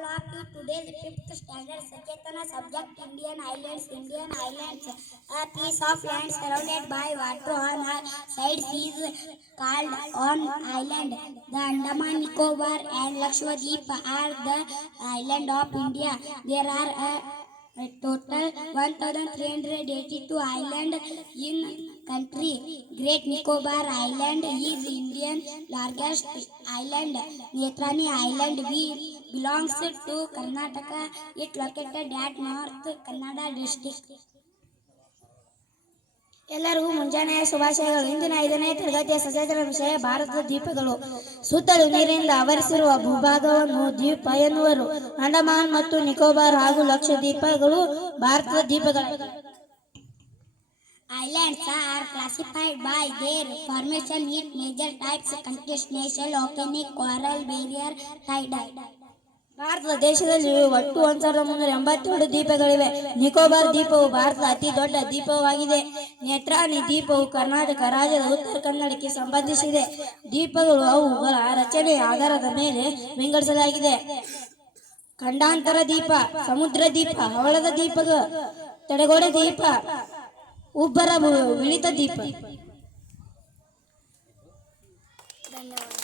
all of you today's fifth standard Saketana subject Indian Islands. Indian Islands, a piece of land surrounded by water on all sides is called on island. The Andaman, Nicobar and Lakshadweep are the island of India. There are a total 1382 island in country. Great Nicobar Island is Indian largest island. Netrani Island belongs to Karnataka. It located at North Kannada district. ಎಲ್ಲರಿಗೂ ಮುಂಜಾನೆಯ ಶುಭಾಶಯಗಳು. ಇಂದಿನ 5ನೇ ತರಗತಿಯ ಸಚೇತನ ವಿಷಯ ಭಾರತದ ದ್ವೀಪಗಳು. ಸುತ್ತಲೂ ನೀರಿನಿಂದ ಆವರಿಸಿರುವ ಭೂಭಾಗವನ್ನು ದ್ವೀಪ ಎನ್ನುವರು. ಅಂಡಮಾನ್ ಮತ್ತು ನಿಕೋಬಾರ್ ಹಾಗೂ ಲಕ್ಷದ್ವೀಪಗಳು ಭಾರತದ ದ್ವೀಪಗಳಾಗಿವೆ. Islands are classified by their formation in major types: continental, oceanic, coral, barrier, tidal. Bharat ದೇಶದಲ್ಲಿ ಒಟ್ಟು 1382 ದ್ವೀಪಗಳಿವೆ. ನಿಕೋಬಾರ್ ದ್ವೀಪವು ಭಾರತದ ಅತಿ ದೊಡ್ಡ ದ್ವೀಪವಾಗಿದೆ. ನೇತ್ರಾನಿ ದ್ವೀಪವು ಕರ್ನಾಟಕ ರಾಜ್ಯದ ಉತ್ತರ ಕನ್ನಡಕ್ಕೆ ಸಂಬಂಧಿಸಿದೆ. ದ್ವೀಪಗಳು ಅವುಗಳ ರಚನೆಯ ಆಧಾರದ ಮೇಲೆ ವಿಂಗಡಿಸಲಾಗಿದೆ. ಖಂಡಾಂತರ ದ್ವೀಪ, ಸಮುದ್ರ ದ್ವೀಪ, ಹವಳದ ದ್ವೀಪ, ತಡೆಗೋಡೆ ದ್ವೀಪ, ಉಬ್ಬರ ಇಳಿತ ದ್ವೀಪ. ಧನ್ಯವಾದ.